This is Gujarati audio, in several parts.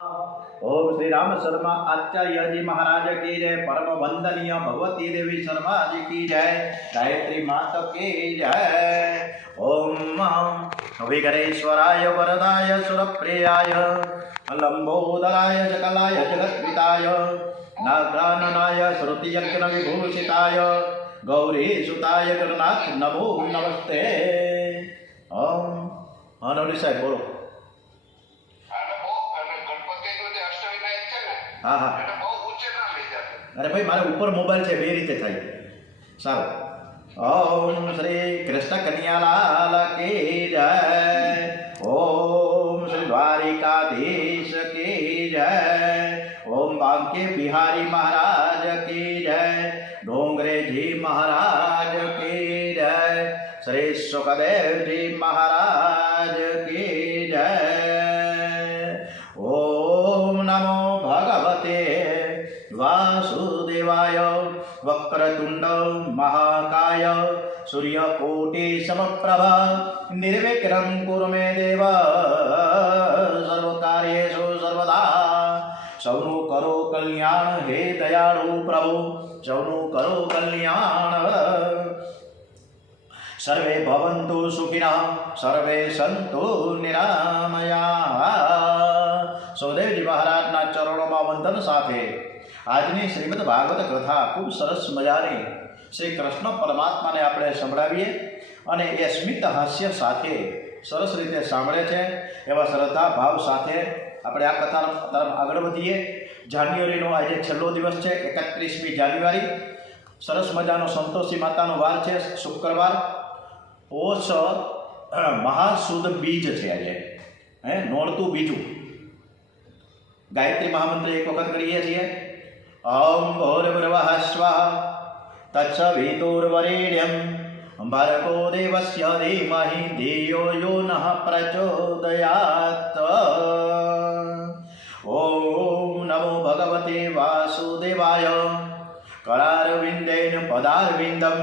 ओम श्री राम शर्मा आचार्य जी महाराज की जय। परम वंदनीय भगवती देवी शर्मा जी की जय। गायत्री माता की जय। ओम विघ्नेश्वराय वरदाय सुरप्रियाय लंबोदराय सकलाय जगत्पिताय नागाननाय श्रुतियज्ञ विभूषिताय गौरीसुताय गणनाथ नमो नमस्ते। ओम हनुमान साहेब बोलो। हाँ हाँ अरे भाई मारे ऊपर मोबाइल से बे रीते थाय सारो। ओम श्री कृष्ण कन्यालाल की जय। ओम श्री द्वारिकाधीश की जय। ओम बांके बिहारी महाराज की जय। डोंगरे जी महाराज की जय। श्री सुखदेव जी महाराज की जय। ओम नमो भगवते वासुदेवाय। वक्रतुंड महाकाय सूर्यकोटि समप्रभा निर्विघ्नं कुरु मे देव सर्वकार्येषु सर्वदा। सौनु करो कल्याण हे दयाळु प्रभु सौनु करो कल्याण। सर्वे भवन्तु सुखिनः सर्वे सन्तु निरामयाः। સુખદેવજી મહારાજના ચરણોમાં વંદન સાથે આજની શ્રીમદ ભાગવત કથા ખૂબ સરસ મજાની શ્રી કૃષ્ણ પરમાત્માને આપણે સંભળાવીએ અને એ સ્મિત હાસ્ય સાથે સરસ રીતે સાંભળે છે એવા શ્રદ્ધા ભાવ સાથે આપણે આ કથા તરફ આગળ વધીએ। જાન્યુઆરીનો આજે છેલ્લો દિવસ છે 31મી જાન્યુઆરી। સરસ મજાનો સંતોષી માતાનો વાર છે શુક્રવાર। પોષ મહાસુદ બીજ છે આજે નોરતું બીજું। गायत्री महामंत्र एक वक्त करिए छे। ओम भूर्भुवः स्वः तत्सवितुर्वरेण्यं भर्गो देवस्य धीमहि धियो यो नः प्रचोदयात्। ओम नमो भगवते वासुदेवाय। करारविन्देन पदारविन्दं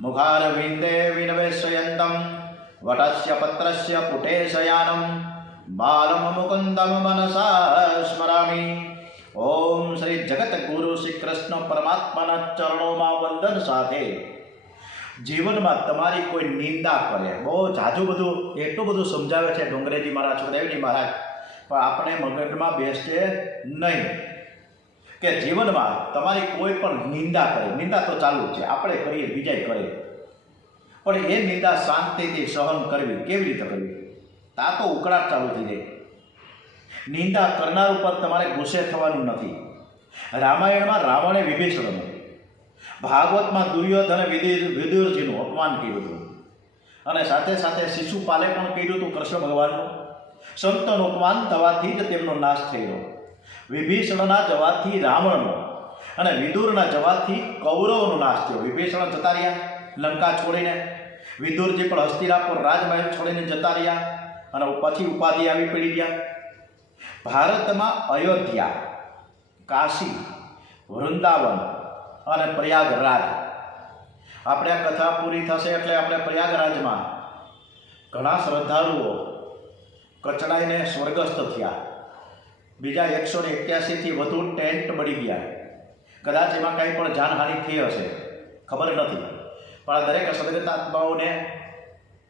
मुखारविन्दे विनिवेशयन्तं वटस्य पत्रस्य पुटे शयानं बालम मुकुंदम मनसा स्मरामि। ओम श्री जगत गुरु श्री कृष्ण परमात्मा चरणों में वंदन साथे जीवन में तमारी कोई निंदा करे बहुत जाजू बधु एटलू बधु समझावे छे डोंगरेजी महाराज सुखदेवजी महाराज पण आपणे मगज में बेसते नहीं कि जीवन में तमारी कोई पण निंदा करे। निंदा तो चालू है आपणे करीए बीजा करे पण ए निंदा शांतिथी सहन करवी केवी रीते करवी ता तो उकड़ाट चालू थी जाए। निंदा करनार पर तमारे गुस्से थवानुं नथी। रामायण में रावणे विभीषण भागवत में दुर्योधन विदुरजीनु अपमान कर्युं हतुं अने साथे साथे शिशुपाले पण कर्युं हतुं कृष्ण भगवाननुं। संतोनुं अपमान थवाथी ज तेमनो नाश थयो। विभीषणना जवाथी रावणनो अने विदुરના જવાથી કૌરવોનો નાશ થયો। વિભીષણ જતા રહ્યા લંકા છોડીને। વિદુરજી પણ હસ્તિનાપુર રાજમહેલ છોડીને જતા રહ્યા અને પછી ઉપાધિ આવી પડી ગયા। ભારતમાં અયોધ્યા કાશી વૃંદાવન અને પ્રયાગરાજ આપણે આ કથા પૂરી થશે એટલે આપણે પ્રયાગરાજમાં ઘણા શ્રદ્ધાળુઓ કચડાઈને સ્વર્ગસ્થ થયા। બીજા 181થી વધુ ટેન્ટ બળી ગયા। કદાચ એમાં કંઈ પણ જાનહાનિ થઈ હશે ખબર નથી પણ આ દરેક સદગતાત્માઓને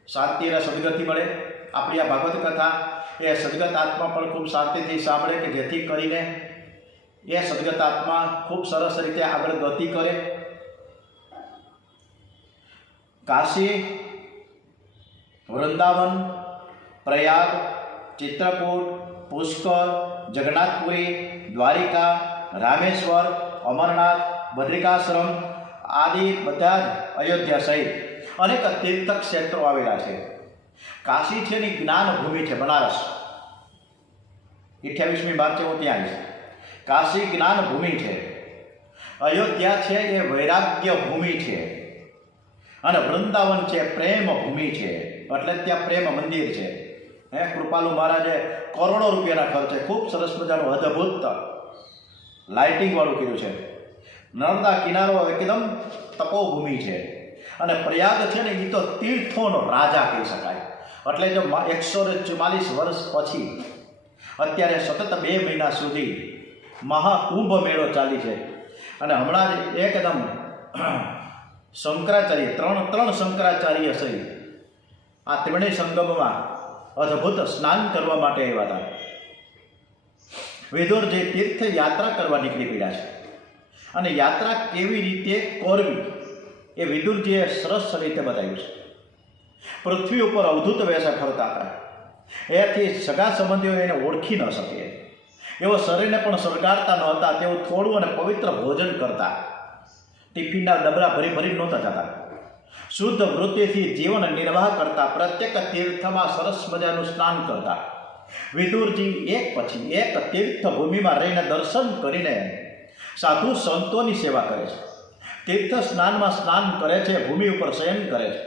શાંતિ અને સદગતિ મળે। આપણી આ ભાગવત કથા એ સદગત આત્મા પણ ખૂબ શાંતિથી સાંભળે કે જેથી કરીને એ સદગત આત્મા ખૂબ સરસ રીતે આગળ ગતિ કરે। કાશી વૃંદાવન પ્રયાગ ચિત્રકૂટ પુષ્કર જગન્નાથપુરી દ્વારિકા રામેશ્વર અમરનાથ બદ્રિકાશ્રમ આદિ બધા જ અયોધ્યા સહિત અનેક તીર્થ ક્ષેત્રો આવેલા છે। काशी है ज्ञान भूमि है बनारस 28મી मार्चे હું ત્યાં આવીશ। काशी ज्ञान भूमि है। अयोध्या है ये वैराग्य भूमि है અને વૃંદાવન છે પ્રેમ ભૂમિ છે એટલે ત્યાં પ્રેમ મંદિર છે। કૃપાલુ મહારાજે કરોડો રૂપિયાના ખર્ચે ખૂબ સરસ મજાનું અદ્ભુત લાઇટિંગ વાળું કર્યું છે। નર્મદા કિનારો એકદમ તપોભૂમિ છે અને પ્રયાગ છે ને એ તો તીર્થોનો રાજા કહી શકાય। એટલે જો 144 વર્ષ પછી અત્યારે સતત 2 મહિના સુધી મહાકુંભ મેળો ચાલી છે અને હમણાં જ એકદમ શંકરાચાર્ય ત્રણ શંકરાચાર્ય સહિત આ ત્રણેય સંગમમાં અદ્ભુત સ્નાન કરવા માટે આવ્યા હતા. વિદુરજી તીર્થ યાત્રા કરવા નીકળી પડ્યા છે અને યાત્રા કેવી રીતે કરવી એ વિદુરજીએ સરસ રીતે બતાવ્યું છે. પૃથ્વી ઉપર અવધૂત વેશે ફરતા હતા. એથી સગા સંબંધીઓ એને ઓળખી ન શકે એવો શરીરને પણ સળગાડતા ન હતા. તેઓ થોડું અને પવિત્ર ભોજન કરતા. ટિફિનના ડબરા ભરી નહોતા જતા. શુદ્ધ વૃત્તિથી જીવન નિર્વાહ કરતા. પ્રત્યેક તીર્થમાં સરસ મજાનું સ્નાન કરતા. વિદુરજી એક પછી એક તીર્થભૂમિમાં રહીને દર્શન કરીને સાધુ સંતોની સેવા કરે છે. તીર્થ સ્નાનમાં સ્નાન કરે છે. ભૂમિ ઉપર શયન કરે છે.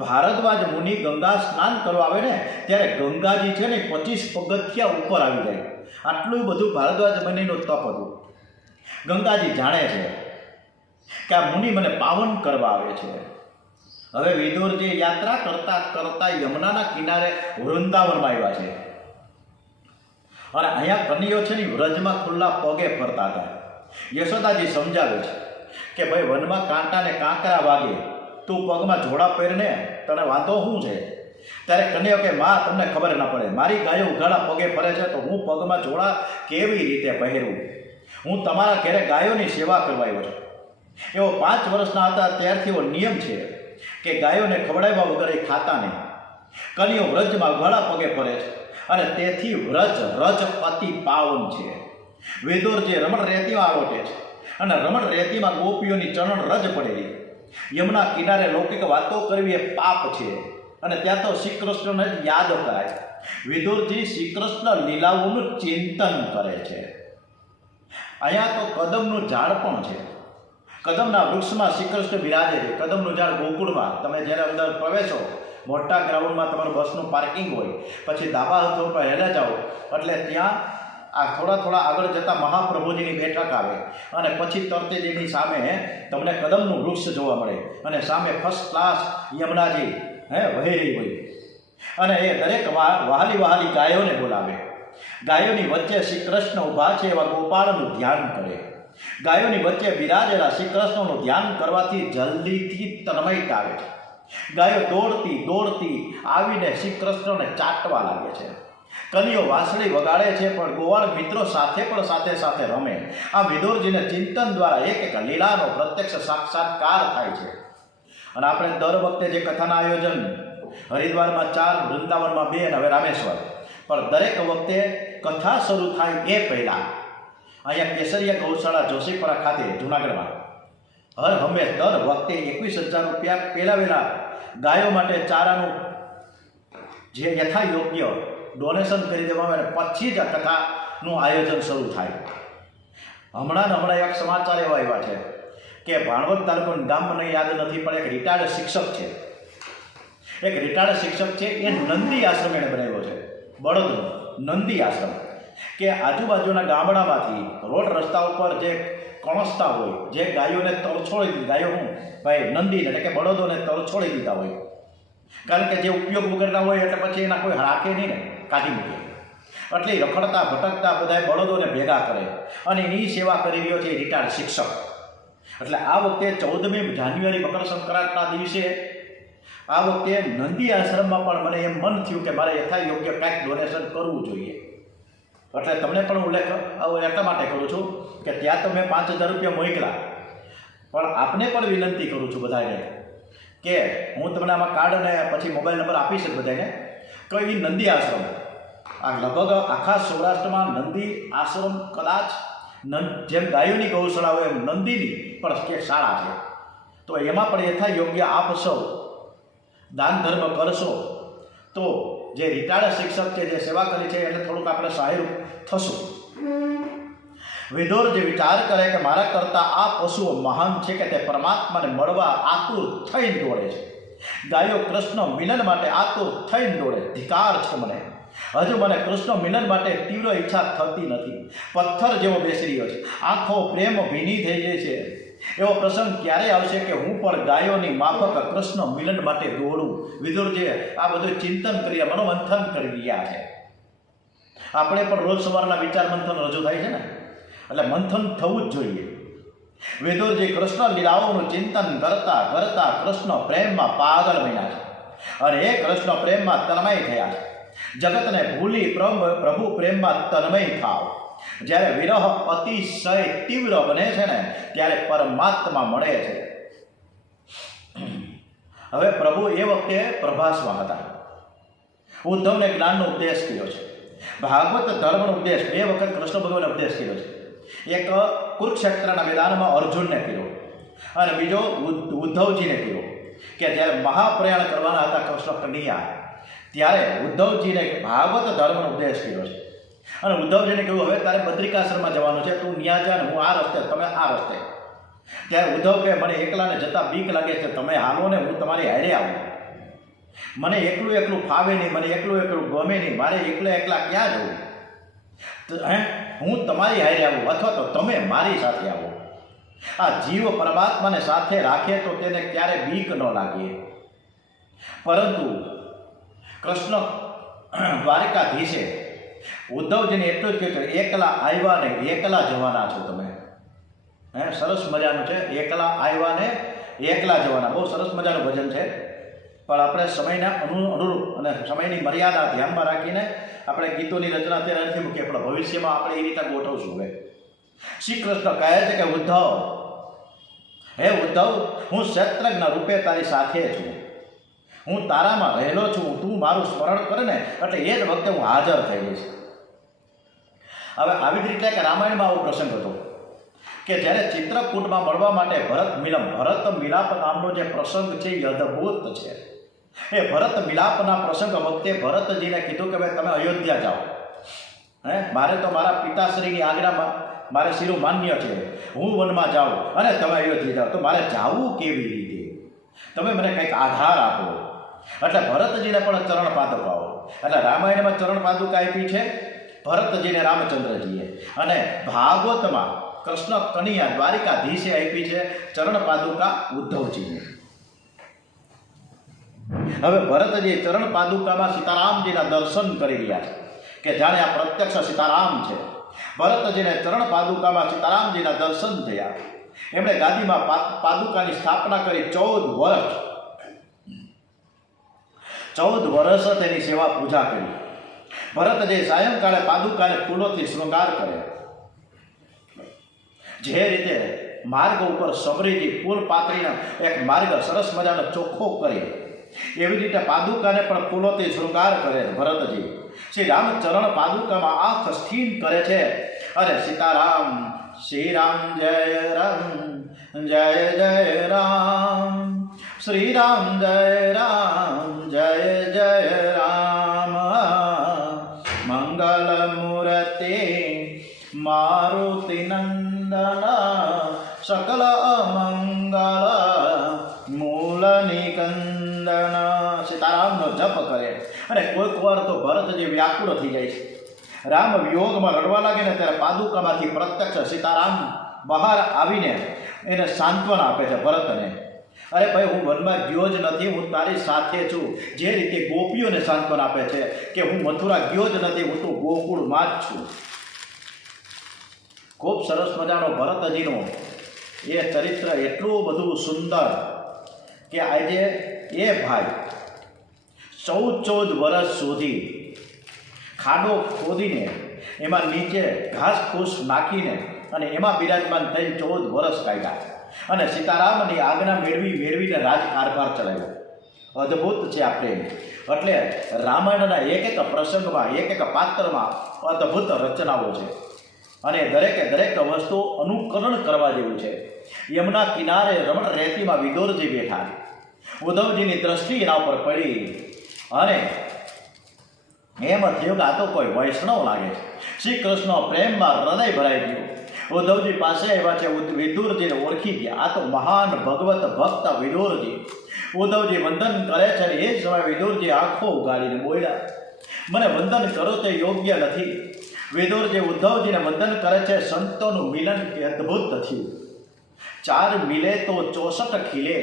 ભારદ્વાજ મુનિ ગંગા સ્નાન કરવા આવે ને ત્યારે ગંગાજી છે ને 25 પગથિયા ઉપર આવી જાય. આટલું બધું ભારદ્વાજ મુનિનું તપ હતું. ગંગાજી જાણે છે કે આ મુનિ મને પાવન કરવા આવે છે. હવે વિદુરજી યાત્રા કરતા કરતા યમુનાના કિનારે વૃંદાવનમાં આવ્યા છે અને અહીંયા કન્યાઓ છે ને વ્રજમાં ખુલ્લા પગે ફરતા હતા. યશોદાજી સમજાવે છે કે ભાઈ વનમાં કાંટા ને કાંકરા વાગે, તું પગમાં જોડા પહેરને, તને વાંધો શું છે? ત્યારે કન્યાઓ કે માં તમને ખબર ના પડે, મારી ગાયો ઉઘાડા પગે ફરે છે તો હું પગમાં જોડા કેવી રીતે પહેરું? હું તમારા ઘરે ગાયોની સેવા કરવા આવ્યો છું. એવો 5 વર્ષના હતા ત્યારથી એવો નિયમ છે કે ગાયોને ખવડાવ્યા વગર એ ખાતા નહીં. કન્યાઓ વ્રજમાં ઉઘાડા પગે ફરે છે અને તેથી રજ અતિ પાવન છે. વિદુરજી રમણ રેતીમાં આરોટે છે અને રમણ રેતીમાં ગોપીઓની ચરણ રજ પડેલી. યમુના કિનારે લૌકિક વાતો કરવી એ પાપ છે અને ત્યાં તો શ્રી કૃષ્ણને જ યાદ કરાય. વિદુરજી શ્રી કૃષ્ણ લીલાઓનું ચિંતન કરે છે. અહીંયા તો કદમનું ઝાડ પણ છે. કદમના વૃક્ષમાં શ્રી કૃષ્ણ બિરાજે છે. કદમનું ઝાડ ગોકુળમાં તમે જ્યારે અંદર પ્રવેશો, મોટા ગ્રાઉન્ડમાં તમારું બસનું પાર્કિંગ હોય, પછી ધાબા હાથ ઉપર હેલા જાઓ એટલે ત્યાં આ થોડા આગળ જતાં મહાપ્રભુજીની બેઠક આવે અને પછી તરત જ એની સામે તમને કદમનું વૃક્ષ જોવા મળે અને સામે ફર્સ્ટ ક્લાસ યમુનાજી વહી રહી હોય અને એ દરેક વહાલી ગાયોને બોલાવે. ગાયોની વચ્ચે શ્રી કૃષ્ણ ઊભા છે એવા ગોપાળનું ધ્યાન કરે. ગાયોની વચ્ચે બિરાજેલા શ્રી કૃષ્ણનું ધ્યાન કરવાથી જલ્દીથી તન્મયતા આવે છે. ગાયો દોડતી આવીને શ્રી કૃષ્ણને ચાટવા લાગે છે. કન્યાઓ વાંસળી વગાડે છે પણ ગોવાળ મિત્રો સાથે સાથે રમે. આ વિદુરજીને ચિંતન દ્વારા એક લીલાનો પ્રત્યક્ષ સાક્ષાત્કાર થાય છે. અને આપણે દર વખતે જે કથાના આયોજન હરિદ્વારમાં 4, વૃંદાવનમાં 2 અને હવે રામેશ્વર, પણ દરેક વખતે કથા શરૂ થાય એ પહેલાં અહીંયા કેસરિયા ગૌશાળા જોશીપુરા ખાતે જૂનાગઢમાં હંમેશ દર વખતે 21,000 રૂપિયા પેલાવેલા ગાયો માટે ચારાનું જે યથાયોગ્ય ડોનેશન કરી દેવામાં આવે પછી જ આ કથાનું આયોજન શરૂ થાય. હમણાં એક સમાચાર એવા આવ્યા છે કે ભાણવડ તાલુકાનું ગામ મને યાદ નથી પણ એક રિટાયર્ડ શિક્ષક છે. એ નંદી આશ્રમ એણે બનાવ્યો છે, બળદનો નંદી આશ્રમ, કે આજુબાજુના ગામડામાંથી રોડ રસ્તા ઉપર જે કણસતા હોય, જે ગાયોને તરછોડી દીધી, ગાયો નંદીને એટલે કે બળદોને તરછોડી દીધા હોય, કારણ કે જે ઉપયોગ વગરના હોય એટલે પછી એના કોઈ રાખે નહીં ને, કાઢી મૂકે. એટલે રખડતા ભટકતા બધા બળદોને ભેગા કરે અને એની સેવા કરી રહ્યો છે રિટાયર્ડ શિક્ષક. એટલે આ વખતે 14મી જાન્યુઆરી મકર સંક્રાંતના દિવસે આ વખતે નંદી આશ્રમમાં પણ મને એમ મન થયું કે મારે યથાયોગ્ય કાંઈક ડોનેશન કરવું જોઈએ. એટલે તમને પણ ઉલ્લેખ એટલા માટે કરું છું કે ત્યાં તો મેં 5,000 રૂપિયા મોકલા, પણ આપને પણ વિનંતી કરું છું બધાને કે હું તમને આમાં કાર્ડ અને પછી મોબાઈલ નંબર આપીશ જ બધાને, કે એ નંદી આશ્રમ આ લગભગ આખા સૌરાષ્ટ્રમાં નંદી આશ્રમ કદાચ જેમ ગાયોની ગૌશાળા હોય એમ નંદીની પણ કે શાળા છે. તો એમાં પણ યથાયોગ્ય આપ સૌ દાન ધર્મ કરશો તો જે રિટાયર્ડ શિક્ષક છે, જે સેવા કરી છે એટલે થોડુંક આપણે સહાયરૂપ થશું. વિદુર જે વિચાર કરે કે મારા કરતાં આ પશુઓ મહાન છે કે તે પરમાત્માને મળવા આતુર થઈને દોડે છે. ગાયો કૃષ્ણ મિલન માટે આતુર થઈને દોડે. ધિકાર છે મને, હજુ મને કૃષ્ણ મિલન માટે તીવ્ર ઈચ્છા થતી નથી. પથ્થર જેવો બેસી રહ્યો છે, આંખો પ્રેમ ભીની થઈ જાય છે. એવો પ્રસંગ ક્યારે આવશે કે હું પણ ગાયોની માફક કૃષ્ણ મિલન માટે દોડું? વિદુરજીએ આ બધું ચિંતન કરી, મનોમંથન કરી રહ્યા છે. આપણે પણ રોજ સવારના વિચાર મંથન રજૂ થાય છે ને, એટલે મંથન થવું જ જોઈએ. વિદુરજી કૃષ્ણ લીલાઓનું ચિંતન કરતા કરતા કૃષ્ણ પ્રેમમાં પાગલ બન્યા છે અને એ કૃષ્ણ પ્રેમમાં તન્મય થયા છે. જગતને ભૂલી પ્રભુ પ્રેમમાં તન્મય થાવ. જ્યારે વિરહ અતિશય તીવ્ર બને છે ને ત્યારે પરમાત્મા મળે છે. હવે પ્રભુ એ વખતે પ્રભાસમાં હતા. ઉદ્ધવને જ્ઞાનનો ઉપદેશ કર્યો છે. ભાગવત ધર્મનો ઉપદેશ 2 વખત કૃષ્ણ ભગવાને ઉપદેશ કર્યો છે. એક કુરુક્ષેત્રના મેદાનમાં અર્જુનને કર્યો અને બીજો ઉદ્ધવજીને કર્યો કે જ્યારે મહાપ્રયાણ કરવાના હતા કૃષ્ણ કન્યા, ત્યારે ઉદ્ધવજીને ભાગવત ધર્મનો ઉપદેશ કર્યો છે. અને ઉદ્ધવજીને કહ્યું, હવે તારે બદ્રિકાશ્રમમાં જવાનું છે, તું ત્યાં જા ને હું આ રસ્તે, તમે આ રસ્તે. ત્યારે ઉદ્ધવ કહે, મને એકલાને જતા બીક લાગે છે, તમે હાલો ને હું તમારી હારે આવું. મને એકલું એકલું ફાવે નહીં, મને એકલું એકલું ગમે નહીં, મારે એકલા ક્યાં જવું? હું તમારી હારે આવું અથવા તો તમે મારી સાથે આવો. આ જીવ પરમાત્માને સાથે રાખે તો તેને ક્યારે બીક ન લાગે. પરંતુ કૃષ્ણ દ્વારકાધીશે ઉદ્ધવજીને એટલું જ કહ્યું, એકલા આવ્યા ને એકલા જવાના છો તમે. સરસ મજાનું છે, એકલા આવ્યા ને એકલા જવાના. બહુ સરસ મજાનું ભજન છે, પણ આપણે સમયના અનુરૂપ અને સમયની મર્યાદા ધ્યાનમાં રાખીને આપણે ગીતોની રચના અત્યારે નથી મૂકીએ, પણ ભવિષ્યમાં આપણે એ રીતે ગોઠવશું. હવે શ્રી કૃષ્ણ કહે છે કે ઉદ્ધવ, હે ઉદ્ધવ, હું ક્ષેત્રજ્ઞ રૂપે તારી સાથે છું, હું તારામાં રહેલો છું, તું મારું સ્મરણ કરે ને એટલે એ જ વખતે હું હાજર થઈ જઈશ. હવે આવી જ રીતે કે રામાયણમાં આવો પ્રસંગ હતો કે જ્યારે ચિત્રકૂટમાં મળવા માટે ભરત મિલાપ નામનો જે પ્રસંગ છે એ અદ્ભુત છે. એ ભરત મિલાપના પ્રસંગ વખતે ભરતજીને કીધું કે ભાઈ તમે અયોધ્યા જાઓ. મારે તો મારા પિતાશ્રીની આજ્ઞામાં મારે શિરો માન્ય છે, હું વનમાં જાઉં અને તમે અયોધ્યા જાઓ, તો મારે જાવું કેવી રીતે? તમે મને કંઈક આધાર આપો. એટલે ભરતજીને પણ ચરણ પાદુકા આવો. એટલે રામાયણમાં ચરણ પાદુકા આપી છે ભરતજીને રામચંદ્રજીએ, અને ભાગવતમાં કૃષ્ણ કનૈયા દ્વારિકાધીશે આપી છે ચરણ પાદુકા ઉદ્ધવજીને. હવે ભરતજી ચરણ પાદુકામાં સીતારામજીના દર્શન કરી રહ્યા છે કે જાણે આ પ્રત્યક્ષ સીતારામ છે. ભરતજીને ચરણ પાદુકામાં સીતારામજીના દર્શન થયા. એમણે ગાદીમાં પાદુકાની સ્થાપના કરી 14 વર્ષ તેની સેવા પૂજા કરી. ભરતજી સાયંકાળે પાદુકાને ફૂલોથી શૃંગાર કરે. જે રીતે માર્ગ ઉપર સબરીજી ફૂલ પાતળીનો એક માર્ગ સરસ મજાનો ચોખ્ખો કરે, એવી રીતે પાદુકાને પણ ફૂલોથી શૃંગાર કરે ભરતજી. શ્રી રામચરણ પાદુકામાં આંખ સ્થિર કરે છે અને સીતારામ શ્રી રામ જય રામ જય જય રામ, શ્રી રામ જય રામ જય જય રામ, મંગલ મૂર્તિ મારુતિ નંદન, સકલ મંગળ મૂલ નિકંદન. સીતારામનો જપ કરે અને કોઈક વાર તો ભરતજી વ્યાકુળ થઈ જાય છે. રામ વિયોગમાં રડવા લાગે ને ત્યારે પાદુકામાંથી પ્રત્યક્ષ સીતારામ બહાર આવીને એને સાંત્વના આપે છે ભરતને. અરે ભાઈ, હું વનમાં ગયો જ નથી, હું તારી સાથે છું. જે રીતે ગોપીઓને સાંત્વના આપે છે કે હું મથુરા ગયો જ નથી, હું તો ગોકુળમાં જ છું. ખૂબ સરસ મજાનો ભરતજીનો એ ચરિત્ર એટલું બધું સુંદર કે આજે એ ભાઈ 14 વર્ષ સુધી ખાડો ખોદીને એમાં નીચે ઘાસ ફૂસ નાખીને અને એમાં બિરાજમાન થઈ 14 વર્ષ કાઢ્યા અને સીતારામની આજ્ઞા મેળવીને રાજકારભાર ચલાવ્યો. અદ્ભુત છે આ પ્રેમ. એટલે રામાયણના એક પ્રસંગમાં એક પાત્રમાં અદ્ભુત રચનાઓ છે અને દરેક વસ્તુ અનુકરણ કરવા જેવું છે. યમુના કિનારે રમણ રેતીમાં વિદુરજી બેઠા. ઉદ્ધવજીની દ્રષ્ટિ એના ઉપર પડી અને એમ થયું કે આ તો કોઈ વૈષ્ણવ લાગે છે. શ્રી કૃષ્ણ પ્રેમમાં હૃદય ભરાઈ ગયું. ઉદ્ધવજી પાસે આવ્યા છે, વિદુરજીને ઓળખી ગયા. આ તો મહાન ભગવત ભક્ત વિદુરજી. ઉદ્ધવજી વંદન કરે છે અને એ જ સમયે વિદુરજી આંખો ઉગાડીને બોલ્યા, મને વંદન કરો તે યોગ્ય નથી. વિદુરજી ઉદ્ધવજીને વંદન કરે છે. સંતોનું મિલન કે અદ્ભુત થયું. 4 મિલે તો 64 ખીલે,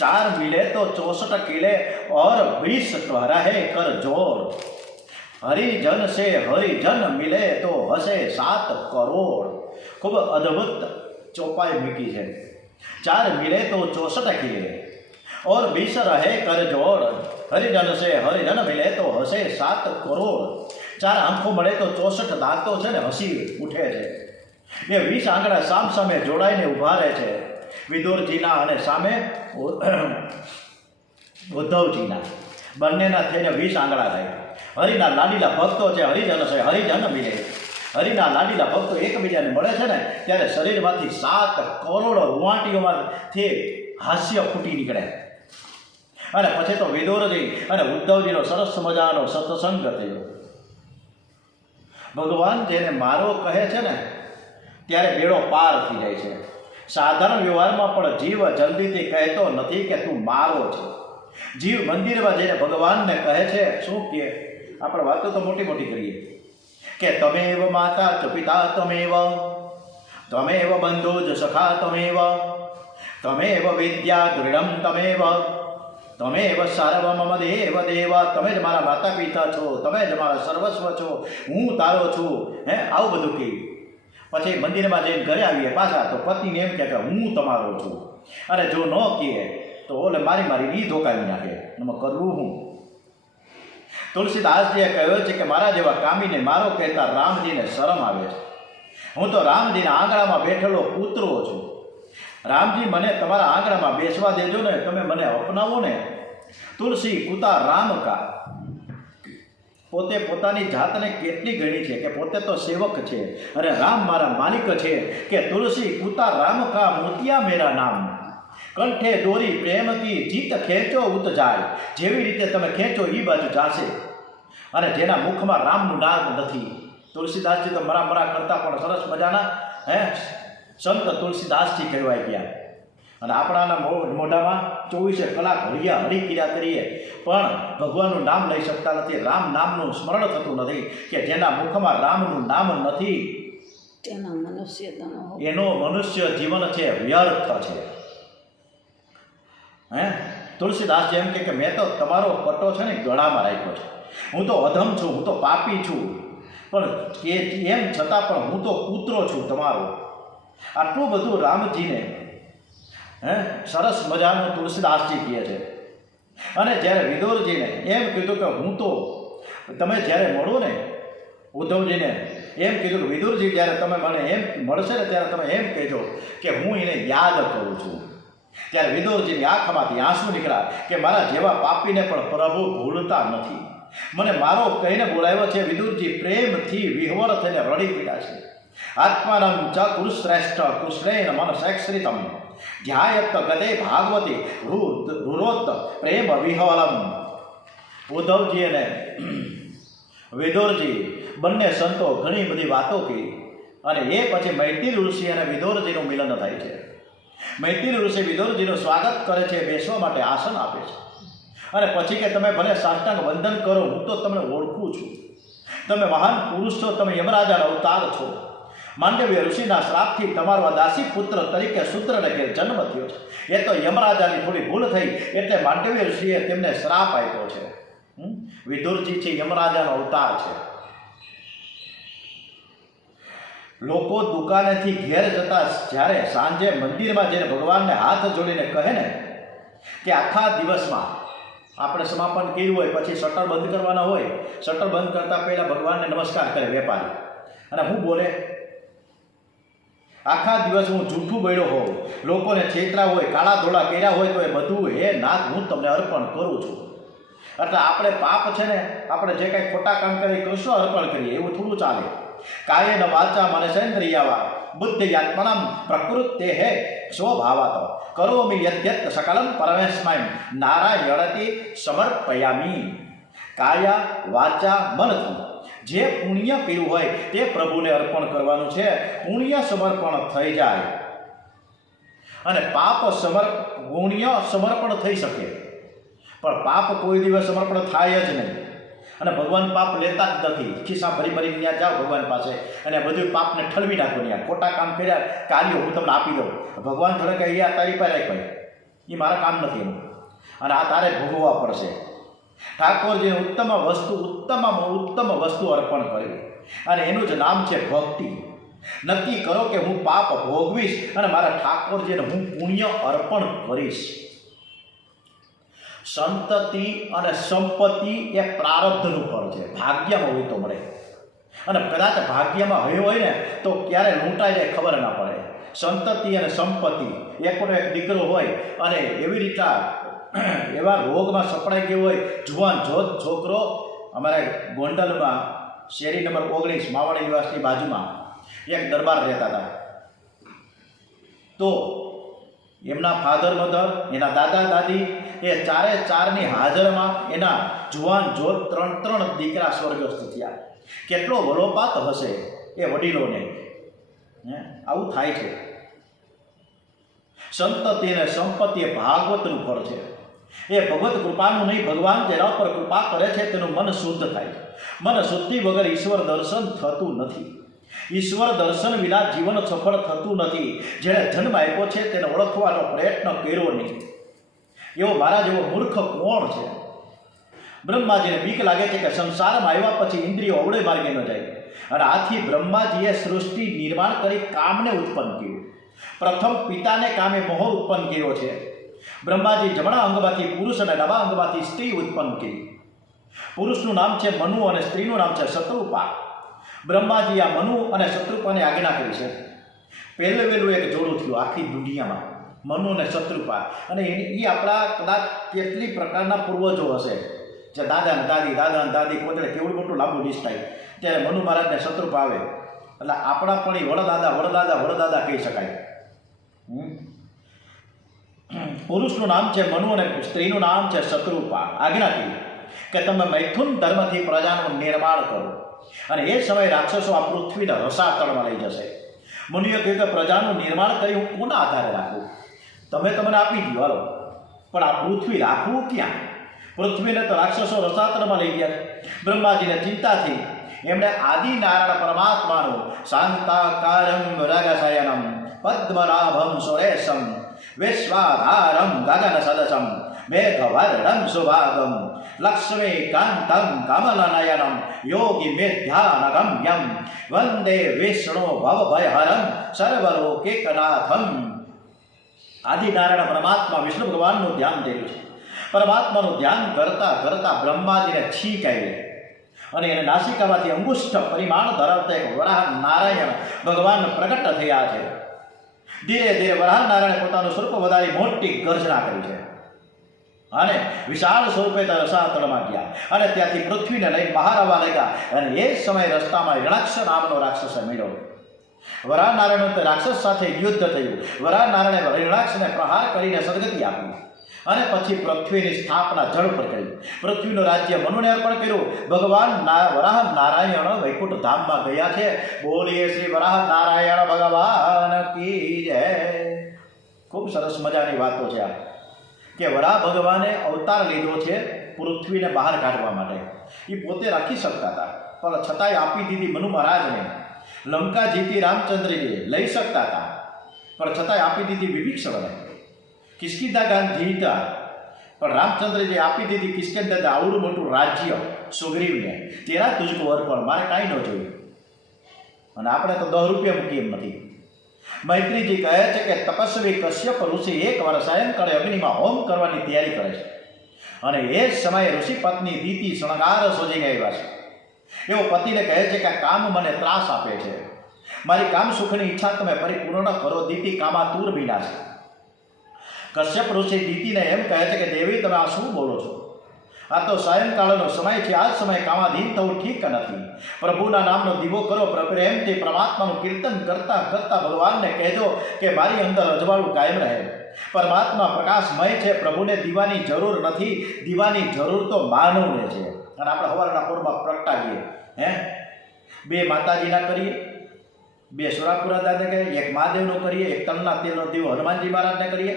4 મિલે તો 64 કિલે, और 20 રહે કર જોર. હરિજન સે હરિજન મિલે તો હશે 7 કરોડ. ખૂબ અદ્ભુત ચોપાઈ મૂકી છે. 4 મિલે તો 64 ખીલે और 20 રહે કર જોડ. હરિજન સે હરિજન મિલે તો હશે 7 કરોડ. 4 આંખો મળે તો 64 દાંતો છે ને હસી ઉઠે છે. એ 20 આંગળા સામ સામે જોડાઈને ઊભા રહે છે. વિદુરજીના અને સામે ઉદ્ધવજીના બંનેના થઈને 20 આંગળા થાય. હરિના લાડીલા ભક્તો છે હરિજન છે હરિજન મિલે. હરિના લાડીલા ભક્તો એકબીજાને મળે છે ને ત્યારે શરીરમાંથી 7 કરોડ રૂવાટીઓમાંથી હાસ્ય ફૂટી નીકળે. અને પછી તો વિદુરજી અને ઉદ્ધવજીનો સરસ મજાનો સત્સંગ થયો. ભગવાન જેને મારો કહે છે ને ત્યારે બેડો પાર થઈ જાય છે. સાધારણ વ્યવહારમાં પણ જીવ જલ્દીથી કહેતો નથી કે તું મારો છે. જીવ મંદિરમાં જઈને ભગવાનને કહે છે શું કે આપણે વાતો તો મોટી મોટી કરીએ કે તમેવ માતા ચ પિતા તમેવ તમેવ બંધુ જ સખા તમેવ તમેવ વિદ્યા દૃઢમ તમેવ તમેવ સર્વ મમ દેવ દેવ. તમે જ મારા માતા પિતા છો, તમે જ મારા સર્વસ્વ છો, હું તારો છું. આવું બધું કહ્યું. પછી મંદિરમાં જઈને ઘરે આવીએ પાછા તો પત્નીને એમ કહે કે હું તમારો છું. અને જો ન કહે તો ઓલે મારી ઈ ધોકાવી નાખે. એમાં કરવું હું? તુલસીદાસજીએ કહ્યું છે કે મારા જેવા કામીને મારો કહેતા રામજીને શરમ આવે છે. હું તો રામજીના આંગણામાં બેઠેલો કૂતરો છું. રામજી મને તમારા આંગણામાં બેસવા દેજો ને, તમે મને અપનાવો ને. તુલસી કૂતા રામ કા. પોતે પોતાની જાતને કેટલી ગણી છે કે પોતે તો સેવક છે અને રામ મારા માલિક છે. કે તુલસી કૂતા રામ કા મોતિયા મેરા નામ. કંઠે દોરી પ્રેમ કી જીત ખેંચો ઉત જાય. જેવી રીતે તમે ખેંચો એ બાજુ જાશે. અને જેના મુખમાં રામનું નામ નથી. તુલસીદાસજી તો મરા કરતા પણ સરસ મજાના સંત તુલસીદાસજી કહેવાય ગયા. અને આપણાના મોઢામાં 24 કલાક હળિયા હળી કર્યા કરીએ પણ ભગવાનનું નામ લઈ શકતા નથી. રામ નામનું સ્મરણ થતું નથી. કે જેના મુખમાં રામનું નામ નથી એનો મનુષ્ય જીવન છે વ્યર્થ છે. તુલસીદાસજી એમ કે મેં તો તમારો પટ્ટો છે ને ગળામાં રાખ્યો છે. હું તો અધમ છું, હું તો પાપી છું, પણ એમ છતાં પણ હું તો પુત્રો છું તમારો. આટલું બધું રામજીને સરસ મજાનું તુલસીદાસજી કહે છે. અને જ્યારે વિદુરજીને એમ કીધું કે હું તો તમે જ્યારે મળો ને ઉદ્ધવજીને એમ કીધું કે વિદુરજી જ્યારે તમે મને એમ મળશે ને ત્યારે તમે એમ કહેજો કે હું એને યાદ કરું છું. ત્યારે વિદુરજીની આંખમાંથી આંસુ નીકળ્યા કે મારા જેવા પાપીને પણ પ્રભુ ભૂલતા નથી. મને મારો કહીને બોલાવ્યો છે. વિદુરજી પ્રેમથી વિહવળ થઈને રડી પીડા છે. આત્માનમ ચ કુરુશ્રેષ્ઠ કૃષ્ણેન મનસેક્ષરિતમ ધ્યાયત ગદે ભાગવતી રૂરોત પ્રેમ વિહવલમ. ઉદ્ધવજી અને વિદુરજી બંને સંતો ઘણી બધી વાતો કહી અને એ પછી મૈત્રી ઋષિ અને વિદુરજીનું મિલન થાય છે. મૈત્રી ઋષિ વિદુરજીનું સ્વાગત કરે છે, બેસવા માટે આસન આપે છે. અને પછી કે તમે ભલે સાષ્ટાંગ વંદન કરો, હું તો તમને ઓળખું છું. તમે મહાન પુરુષ છો, તમે યમરાજાનો અવતાર છો. માંડવ્ય ઋષિના શ્રાપથી તમારો આ દાસી પુત્ર તરીકે શૂદ્રને ઘેર જન્મ થયો છે. એ તો યમરાજાની થોડી ભૂલ થઈ એટલે માંડવ્ય ઋષિએ તેમને શ્રાપ આપ્યો છે. વિદુરજી છે યમરાજાનો અવતાર છે. લોકો દુકાનેથી ઘેર જતા જ્યારે સાંજે મંદિરમાં જઈને ભગવાનને હાથ જોડીને કહે ને કે આખા દિવસમાં આપણે સમાપન કર્યું હોય પછી શટર બંધ કરવાના હોય, શટર બંધ કરતાં પહેલાં ભગવાનને નમસ્કાર કરે વેપારી અને હું બોલે આખા દિવસ હું જૂઠું બોલ્યો હોઉં, લોકોને છેતરા હોય, કાળા ધોળા કર્યા હોય તો એ બધું હે નાથ હું તમને અર્પણ કરું છું. એટલે આપણે પાપ છે ને આપણે જે કાંઈ ખોટા કામ કરીએ કૃષ્ણ અર્પણ કરીએ એવું થોડું ચાલે. કાયેન વાચા મનસેન્દ્રિયાવા બુદ્ધિયાત્મનમ પ્રકૃતે હે સ્વભાવાત કરોમિ યદ્યત સકલમ પરમેસ્મય નારાયણતિ સમર્પયામી. કાયા વાચા મનથી જે પુણ્ય કર્યું હોય તે પ્રભુને અર્પણ કરવાનું છે. પુણ્ય સમર્પણ થઈ જાય અને પુણ્ય સમર્પણ થઈ શકે પણ પાપ કોઈ દિવસ સમર્પણ થાય જ નહીં. અને ભગવાન પાપ લેતા જ નથી. ખિસ્સા ભરી ત્યાં જાઓ ભગવાન પાસે અને બધું પાપને ઠલવી નાખો. ત્યાં ખોટા કામ કર્યા કાર્યો હું તમને આપી દઉં. ભગવાન થોડે કહે આ તારી પાસે રાખ ભાઈ, એ મારા કામ નથી એનું અને આ તારે ભોગવવા પડશે. ઠાકોરજીને ઉત્તમમાં ઉત્તમ વસ્તુ અર્પણ કરવી, અને એનું જ નામ છે ભક્તિ. નક્કી કરો કે હું પાપ ભોગવીશ અને મારા ઠાકોરજીને હું પુણ્ય અર્પણ કરીશ. સંતતિ અને સંપત્તિ એ પ્રારબ્ધનું ફળ છે. ભાગ્યમાં હોય તો મળે, અને કદાચ ભાગ્યમાં હયો હોય ને તો ક્યારે લૂંટાઈ જાય ખબર ના પડે. સંતતિ અને સંપત્તિ, એકનો એક દીકરો હોય અને એવી રીતના એવા રોગમાં સપડાઈ ગયો હોય, જુવાન જોત છોકરો. અમારા ગોંડલમાં શેરી નંબર 19 માવાણી નિવાસની બાજુમાં એક દરબાર રહેતા હતા. તો એમના ફાધર મધર, એના દાદા દાદી, એ ચારની હાજરમાં એના જુવાન જોત 3 દીકરા સ્વર્ગસ્થ થયા. કેટલો વલોપાત હશે એ વડીલોને. આવું થાય છે. સંતતિ અને સંપત્તિ એ ભાગવતનું ફળ છે. એ ભગવત કૃપાનું નહીં, ભગવાન જેના પર કૃપા કરે છે તેનું મન શુદ્ધ થાય. મન શુદ્ધિ વગર ઈશ્વર દર્શન થતું નથી. ઈશ્વર દર્શન વિના જીવન સફળ થતું નથી. જેણે જન્મ આપ્યો છે તેને ઓળખવાનો પ્રયત્ન કર્યો નહીં. એવો મારા જેવો મૂર્ખ કોણ છે? બ્રહ્માજીને બીક લાગે છે કે સંસારમાં આવ્યા પછી ઇન્દ્રિયો અવળે માર્ગે ન જાય, અને આથી બ્રહ્માજીએ સૃષ્ટિ નિર્માણ કરી કામને ઉત્પન્ન કર્યું. પ્રથમ પિતાને કામે મોહ ઉત્પન્ન કર્યો છે. બ્રહ્માજી જમણા અંગમાંથી પુરુષ અને ડાબા અંગમાંથી સ્ત્રી ઉત્પન્ન કરી. પુરુષનું નામ છે મનુ અને સ્ત્રીનું નામ છે શત્રુપા. બ્રહ્માજી આ મનુ અને શત્રુપાને આજ્ઞા કરી છે. પહેલું એક જોડું થયું આખી દુનિયામાં, મનુ અને શત્રુપા. અને એ આપણા કદાચ કેટલી પ્રકારના પૂર્વજો હશે, જે દાદા ને દાદી પોતે કેવડું મોટું લાંબુ લિસ્ટ થાય. ત્યારે મનુ મહારાજને શત્રુપા આવે એટલે આપણા પણ વડદાદા કહી શકાય. પુરુષનું નામ છે મનુ અને સ્ત્રીનું નામ છે શત્રુપા. આજ્ઞા કરી કે તમે મૈથુન ધર્મથી પ્રજાનું નિર્માણ કરો, અને એ સમયે રાક્ષસો આ પૃથ્વીને રસાતળમાં લઈ જશે. મુનિએ કહ્યું કે પ્રજાનું નિર્માણ કરી હું કોના આધારે રાખું? તમે તમને આપી દો હાલો, પણ આ પૃથ્વી રાખવું ક્યાં? પૃથ્વીને તો રાક્ષસો રસાતળમાં લઈ ગયા. બ્રહ્માજીને ચિંતા થઈ. એમણે આદિનારાયણ પરમાત્માનું શાંતાકારમ રાગસાયનમ પદ્મનાભમ સુરેશમ વિશ્વાધારમ ગગન સદસમ મેઘવર્ણમ સુભાગમ લક્ષ્મીકાંતમ કમલનયનમ યોગી મેધ્યાનગમ્યમ વંદે વિષ્ણુ ભવભયહરમ સર્વલોકૈકનાથમ. આદિનારાયણ પરમાત્મા વિષ્ણુ ભગવાનનું ધ્યાન થયું છે. પરમાત્માનું ધ્યાન કરતા કરતા બ્રહ્માજીને છીંક આવી, અને એને નાસિકામાંથી અંગુષ્ઠ પરિમાણ ધરાવતા એક વરાહ નારાયણ ભગવાન પ્રગટ થયા છે. ધીરે ધીરે વરાહ નારાયણ પોતાનું સ્વરૂપ વધારી મોટી ગર્જના કરી છે, અને વિશાળ સ્વરૂપે રસાતળમાં ગયા, અને ત્યાંથી પૃથ્વીને લઈ બહાર આવવા લાગ્યા. અને એ સમયે રસ્તામાં યણાક્ષ નામનો રાક્ષસ મળ્યો. વરાહ નારાયણ રાક્ષસ સાથે યુદ્ધ થયું. વરાહ નારાયણે યણાક્ષને પ્રહાર કરીને સદગતિ આપી, અને પછી પૃથ્વીની સ્થાપના જળ પર કરી. પૃથ્વીનું રાજ્ય મનુને અર્પણ કર્યું. ભગવાન વરાહ નારાયણ વૈકુંઠ ધામમાં ગયા છે. બોલીએ શ્રી વરાહ નારાયણ ભગવાન કી જય. ખૂબ સરસ મજાની વાતો છે આ, કે વરાહ ભગવાને અવતાર લીધો છે પૃથ્વીને બહાર કાઢવા માટે. એ પોતે રાખી શકતા હતા, પણ છતાંય આપી દીધી મનુ મહારાજને. લંકા જીતી રામચંદ્રજીએ લઈ શકતા હતા, પણ છતાંય આપી દીધી વિભીષણને. કિષ્કિંધા ગામ જીતા, પણ રામચંદ્રજી આપી દીધી કિષ્કિંધા આવડું મોટું રાજ્ય સુગ્રીવને. તેના તુજકો અર્પણ, મારે કાંઈ ન જોયું. અને આપણે તો 10 રૂપિયા મૂકી એમ નથી. મૈત્રીજી કહે છે કે તપસ્વી કશ્યપ ઋષિ એકવાર સાયંકાળે અગ્નિમાં હોમ કરવાની તૈયારી કરે છે, અને એ જ સમયે ઋષિ પત્ની દીતિ શણગાર સોજીને આવ્યા છે. એવો પતિને કહે છે કે કામ મને ત્રાસ આપે છે, મારી કામ સુખની ઈચ્છા તમે પરિપૂર્ણ કરો. દીતિ કામાતુર બીના છે. કશ્યપ ઋષિ દીતિને એમ કહે છે કે દેવી તમે આ શું બોલો છો? આ તો સાયંકાળનો સમય છે, આ સમય કામાધીન થવું ઠીક નથી. પ્રભુના નામનો દીવો કરો, પ્રેમથી પરમાત્માનું કીર્તન કરતા કરતા ભગવાનને કહેજો કે મારી અંદર અજવાળું કાયમ રહે. પરમાત્મા પ્રકાશમય છે, પ્રભુને દીવાની જરૂર નથી, દીવાની જરૂર તો માનવને છે. અને આપણે સવારના પોરમાં પ્રગટાવીએ, 2 માતાજીના કરીએ, 2 સુરાપુરા દાદા કરીએ, એક મહાદેવનો કરીએ, એક તલના તેલનો દીવો હનુમાનજી મહારાજને કરીએ.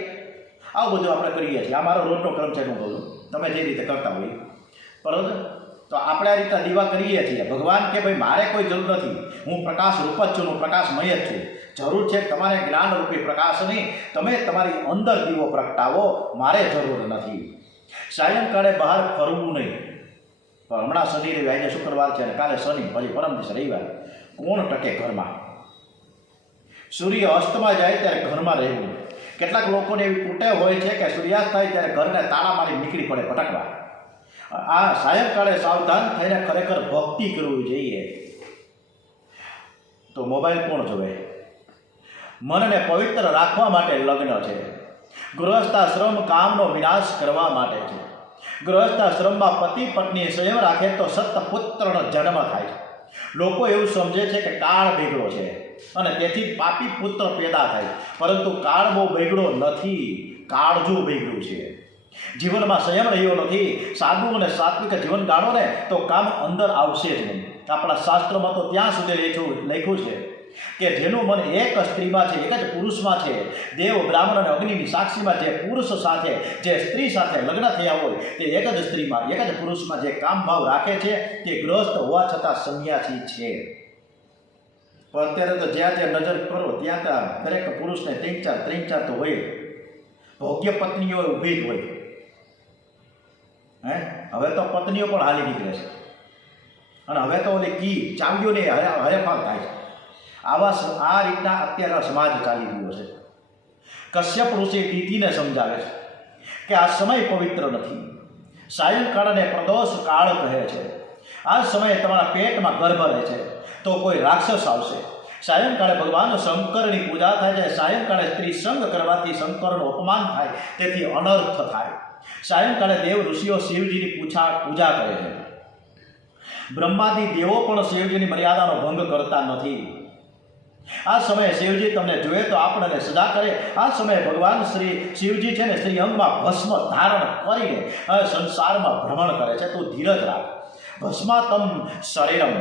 આવું બધું આપણે કરીએ છીએ. આ મારો રોજનો ક્રમ છે, હું બોલું, તમે જે રીતે કરતા હોય બરોબર. તો આપણે આ રીતે દીવા કરીએ છીએ. ભગવાન કે ભાઈ મારે કોઈ જરૂર નથી, હું પ્રકાશ રૂપ જ છું, હું પ્રકાશમય જ છું. જરૂર છે તમારે જ્ઞાન રૂપી પ્રકાશની, તમે તમારી અંદર દીવો પ્રગટાવો, મારે જરૂર નથી. સાયંકાળે બહાર ફરવું નહીં. પણ હમણાં શનિ રવિ, આજે શુક્રવાર છે અને કાલે શનિ, પછી પરમ દિવસે રવિવાર. કોણ ટકે ઘરમાં? સૂર્ય અસ્તમાં જાય ત્યારે ઘરમાં રહેવું. કેટલાક લોકોને એવી કુટેવ હોય છે કે સૂર્યાસ્ત થાય ત્યારે ઘરને તાળા મારી નીકળી પડે ભટકવા. આ સાયંકાળે સાવધાન થઈને ખરેખર ભક્તિ કરવી જોઈએ. તો મોબાઈલ કોણ જોવે? મનને પવિત્ર રાખવા માટે લગ્ન છે. ગૃહસ્થાશ્રમ કામનો વિનાશ કરવા માટે છે. ગૃહસ્થાશ્રમમાં પતિ પત્ની સંયમ રાખે તો સત્પુત્રનો જન્મ થાય છે. લોકો એવું સમજે છે કે કાળ બગડો છે અને તેથી પાપી પુત્ર પેદા થાય, પરંતુ કાળ બહુ બગડો નથી, કાળજું બગડ્યું છે. જીવનમાં સંયમ રહ્યો નથી, સાદું અને સાત્વિક જીવન ગાળો ને તો કામ અંદર આવશે જ નહીં. આપણા શાસ્ત્રોમાં તો ત્યાં સુધી લખ્યું છે કે જેનું મન એક સ્ત્રીમાં છે, એક જ પુરુષમાં છે, દેવ બ્રાહ્મણ અને અગ્નિની સાક્ષીમાં જે પુરુષ સાથે, જે સ્ત્રી સાથે લગ્ન થયા હોય તે એક જ સ્ત્રીમાં, એક જ પુરુષમાં જે કામભાવ રાખે છે તે ગ્રસ્ત હોવા છતાં સંન્યાસી છે. પણ અત્યારે તો જ્યાં જ્યાં નજર કરો ત્યાં ત્યાં દરેક પુરુષને ત્રણ ચાર તો હોય, ભોગ્ય પત્નીઓ ઊભી જ હોય. હવે તો પત્નીઓ પણ હાલી નીકળે છે અને હવે તો ઓલી કી ચાંદીઓને હરેફાલ થાય છે. આ રીતના અત્યારના સમાજ ચાલી રહ્યો છે. કશ્યપ ઋષિ તિથિને સમજાવે છે કે આ સમય પવિત્ર નથી. સાયંકાળને પ્રદોષ કાળ કહે છે. આ સમયે તમારા પેટમાં ગર્ભ રહે છે તો કોઈ રાક્ષસ આવશે. સાયંકાળે ભગવાન શંકરની પૂજા થાય છે. સાયંકાળે સ્ત્રી સંગ કરવાથી શંકરનું અપમાન થાય, તેથી અનર્થ થાય. સાયંકાળે દેવ ઋષિઓ શિવજીની પૂજા કરે છે. બ્રહ્માદી દેવો પણ શિવજીની મર્યાદાનો ભંગ કરતા નથી. આ સમયે શિવજી તમને જોઈએ તો આપણને સજા કરે. આ સમયે ભગવાન શ્રી શિવજી છે ને શ્રી અંગમાં ભસ્મ ધારણ કરીને સંસારમાં ભ્રમણ કરે છે. તું ધીરજ રાખ. ભસ્માતમ શરીરમ,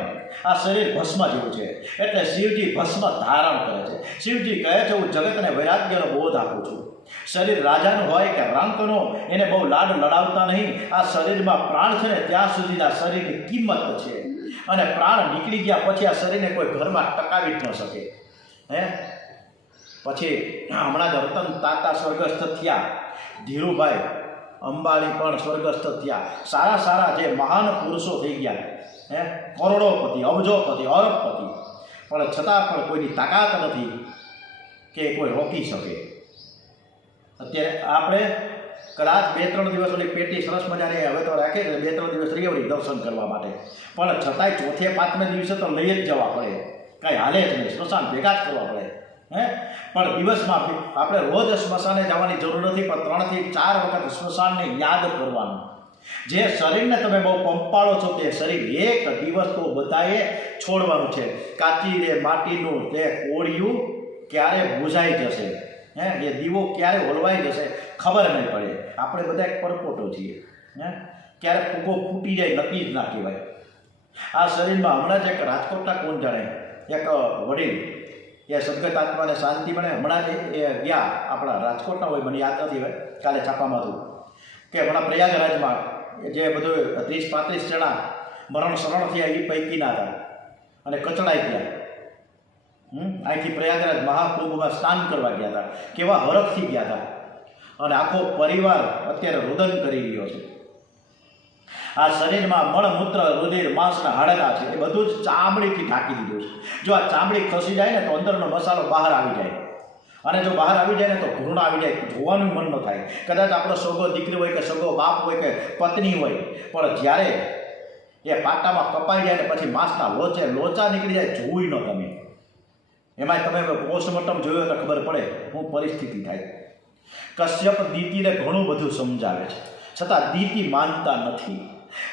આ શરીર ભસ્મ જેવું છે એટલે શિવજી ભસ્મ ધારણ કરે છે. શિવજી કહે છે હું જગતને વૈરાગ્યનો બોધ આપું છું. શરીર રાજાનું હોય કે રંકનો, એને બહુ લાડ લડાવતા નહીં. આ શરીરમાં પ્રાણ છે ને ત્યાં સુધીના શરીરની કિંમત છે અને પ્રાણ નીકળી ગયા પછી આ શરીરને કોઈ ઘરમાં ટકાવી જ ન શકે. પછી હમણાં જ રતન તાતા સ્વર્ગસ્થ થયા, ધીરુભાઈ અંબાણી પણ સ્વર્ગસ્થ થયા. સારા જે મહાન પુરુષો થઈ ગયા, કરોડોપતિ, અબજોપતિ, અરબપતિ, પણ છતાં પણ કોઈની તાકાત નથી કે કોઈ રોકી શકે. અત્યારે આપણે કદાચ 2-3 દિવસ ઓલી પેટી સરસ મજાની હવે તો રાખે છે, 2-3 દિવસ રહીએ વળી દર્શન કરવા માટે, પણ છતાંય ચોથે પાંચમે દિવસે તો લઈ જ જવા પડે. કાંઈ હાલે જ નહીં, સ્મશાન ભેગા જ કરવા પડે. પણ દિવસમાં આપણે રોજ સ્મશાને જવાની જરૂર નથી, પણ 3 થી 4 વખત સ્મશાનને યાદ કરવાનું. જે શરીરને તમે બહુ પંપાળો છો તે શરીર એક દિવસ તો બધાએ છોડવાનું છે. કાચી રે માટીનું તે કોળિયું ક્યારે બુઝાઈ જશે, એ દીવો ક્યારે હોલવાઈ જશે ખબર નહીં પડે. આપણે બધા એક પરપોટો છીએ, ક્યારે ફૂગો ફૂટી જાય નક્કી જ ના કહેવાય. આ શરીરમાં હમણાં જ એક રાજકોટના કોણ જાણે એક વડીલ એ સદગત આત્માને શાંતિ મળે, હમણાં જ એ ગયા આપણા રાજકોટના હોય, મને યાદ નથી હવે, કાલે છાપામાં હતું કે હમણાં પ્રયાગરાજમાં જે બધું 30-35 જણા મરણ શરણ થયા એ પૈકીના હતા અને કચડાઈ ગયા. અહીંથી પ્રયાગરાજ મહાકુંભમાં સ્નાન કરવા ગયા હતા, કેવા હરખથી ગયા હતા અને આખો પરિવાર અત્યારે રુદન કરી રહ્યો છે. આ શરીરમાં મળમૂત્ર, રુધિર, માંસના હાડકા છે એ બધું જ ચામડીથી ઢાંકી દીધું છે. જો આ ચામડી ખસી જાય ને તો અંદરનો મસાલો બહાર આવી જાય, અને જો બહાર આવી જાય ને તો ઘૃણ આવી જાય, જોવાનું મન ન થાય. કદાચ આપણો સગો દીકરી હોય કે સગો બાપ હોય કે પત્ની હોય, પણ જ્યારે એ પાટામાં કપાઈ જાય ને પછી માંસના લોચા નીકળી જાય, જોવું ન ગમે. એમાં તમે પોસ્ટમોર્ટમ જોયો તો ખબર પડે શું પરિસ્થિતિ થાય. કશ્યપ દીતીને ઘણું બધું સમજાવે છે, છતાં દીતી માનતા નથી.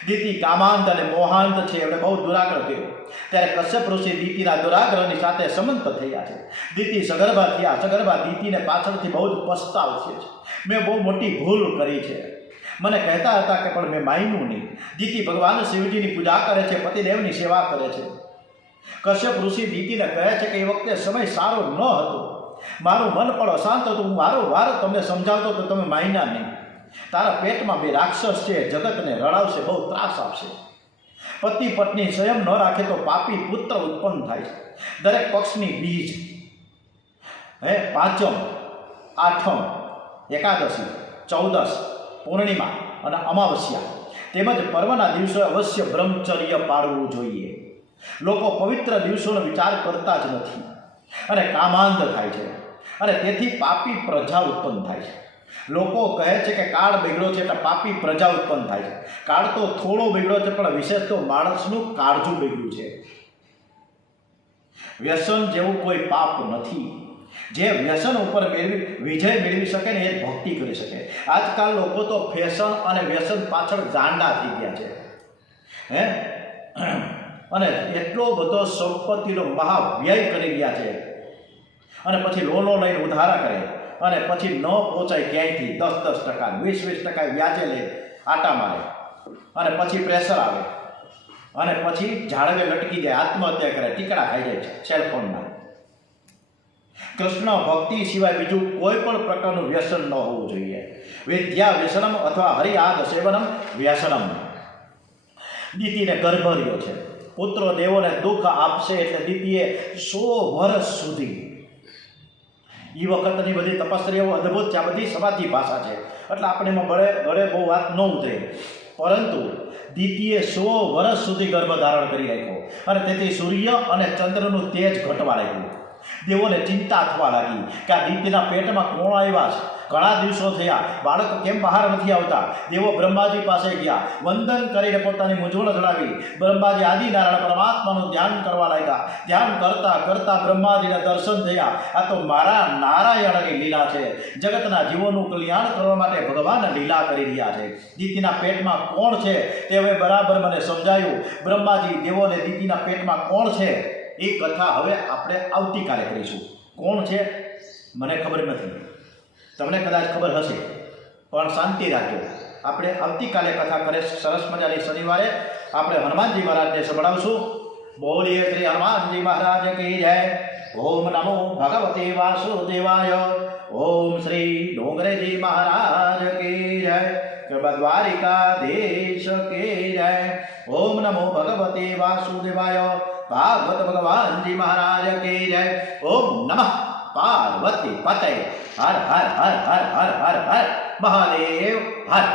દીતી કામાંત અને મોહાંત છે, એટલે બહુ દુરાગ્રહ થયો. ત્યારે કશ્યપ ઋષિ દીતીના દુરાગ્રહની સાથે સંમત થયા છે. દીતી સગર્ભા થયા. સગર્ભા દીતીને પાછળથી બહુ જ પસ્તાવ છે. મેં બહુ મોટી ભૂલ કરી છે. મને કહેતા હતા કે પણ મેં માન્યું નહીં. દીતી ભગવાન શિવજીની પૂજા કરે છે, પતિદેવની સેવા કરે છે. કશ્યપ ઋષિ દીતીને કહે છે કે એ વખતે સમય સારો ન હતો, મારું મન પણ અશાંત હતું, હું વારંવાર તમને સમજાવતો તો તમે માન્યા નહીં. તારા પેટમાં 2 રાક્ષસ છે, જગતને રડાવશે, બહુ ત્રાસ આપશે. પતિ પત્ની સંયમ ન રાખે તો પાપી પુત્ર ઉત્પન્ન થાય છે. દરેક પક્ષની બીજ, પાંચમ, આઠમ, એકાદશી, 14, પૂર્ણિમા અને અમાવસ્યા તેમજ પર્વના દિવસે અવશ્ય બ્રહ્મચર્ય પાળવું જોઈએ. લોકો પવિત્ર દિવસોનો વિચાર કરતા જ નથી અને કામાંધ થાય છે અને તેથી પાપી પ્રજા ઉત્પન્ન થાય છે. લોકો કહે છે કે કાળ બગડ્યો છે એટલે પાપી પ્રજા ઉત્પન્ન થાય છે. કાળ તો થોડો બગડ્યો છે, પણ વિશેષ તો માણસનું કાળજું બગડ્યું છે. વ્યસન જેવું કોઈ પાપ નથી. જે વ્યસન ઉપર વિજય મેળવી શકે ને એ ભક્તિ કરી શકે. આજકાલ લોકો તો ફેશન અને વ્યસન પાછળ ગાંડા થઈ ગયા છે હે, અને એટલો બધો સંપત્તિનો મહાવ્યય કરી ગયા છે અને પછી લોનો લઈને ઉધારા કરે અને પછી ન પહોંચાય ક્યાંયથી 10% 20% વ્યાજે લે, આટા મારે અને પછી પ્રેશર આવે અને પછી ઝાડવે લટકી જાય, આત્મહત્યા કરે, ટીકડા ખાઈ જાય છે સેલફોનના. કૃષ્ણ ભક્તિ સિવાય બીજું કોઈ પણ પ્રકારનું વ્યસન ન હોવું જોઈએ. વિદ્યા વ્યસનમ અથવા હરિઆદ સેવનમ વ્યસનમ. દીતીને ગર્ભ રહ્યો છે, પુત્રો દેવોને દુઃખ આપશે એટલે દીતીએ 100 વર્ષ સુધી, એ વખતની બધી તપસ્યાઓ અદ્ભુત છે. આ બધી સમાધિ ભાષા છે એટલે આપણે એમાં ગળે બહુ વાત ન ઉતરે, પરંતુ દીતીએ 100 વર્ષ સુધી ગર્ભ ધારણ કરી રાખ્યો અને તેથી સૂર્ય અને ચંદ્રનું તેજ ઘટવા લાગ્યું. દેવોને ચિંતા થવા લાગી કે આ દીતીના પેટમાં કોણ આવ્યા છે, ઘણા દિવસો થયા, બાળક કેમ બહાર નથી આવતા. દેવો બ્રહ્માજી પાસે ગયા, વંદન કરીને પોતાની મૂંઝવણ જણાવી. બ્રહ્માજી આદિનારાયણ પરમાત્માનું ધ્યાન કરવા લાગ્યા. ધ્યાન કરતા કરતા બ્રહ્માજીને દર્શન થયા. આ તો મારા નારાયણની લીલા છે. જગતના જીવોનું કલ્યાણ કરવા માટે ભગવાન લીલા કરી રહ્યા છે. દીતીના પેટમાં કોણ છે તે હવે બરાબર મને સમજાયું. બ્રહ્માજી દેવોને દીતીના પેટમાં કોણ છે એ કથા હવે આપણે આવતીકાલે કરીશું. કોણ છે મને ખબર નથી, તમને કદાચ ખબર હશે, પણ શાંતિ રાખજો. આપણે આવતીકાલે કથા કરે સરસ મજાની શનિવારે આપણે હનુમાનજી મહારાજને સંભળાવશું. બોલીએ શ્રી હનુમાનજી મહારાજ કી જય. ઓમ નમો ભગવતે વાસુદેવાય. ઓમ શ્રી ડોંગરેજી મહારાજ કી જય. દ્વારિકાધીશ કી જય. ઓમ નમો ભગવતે વાસુદેવાય. ભાગવત ભગવાનજી મહારાજ કી જય. ઓમ નમઃ પાર્વતી પતય. હર હર હર હર હર હર હર મહાદેવ હર.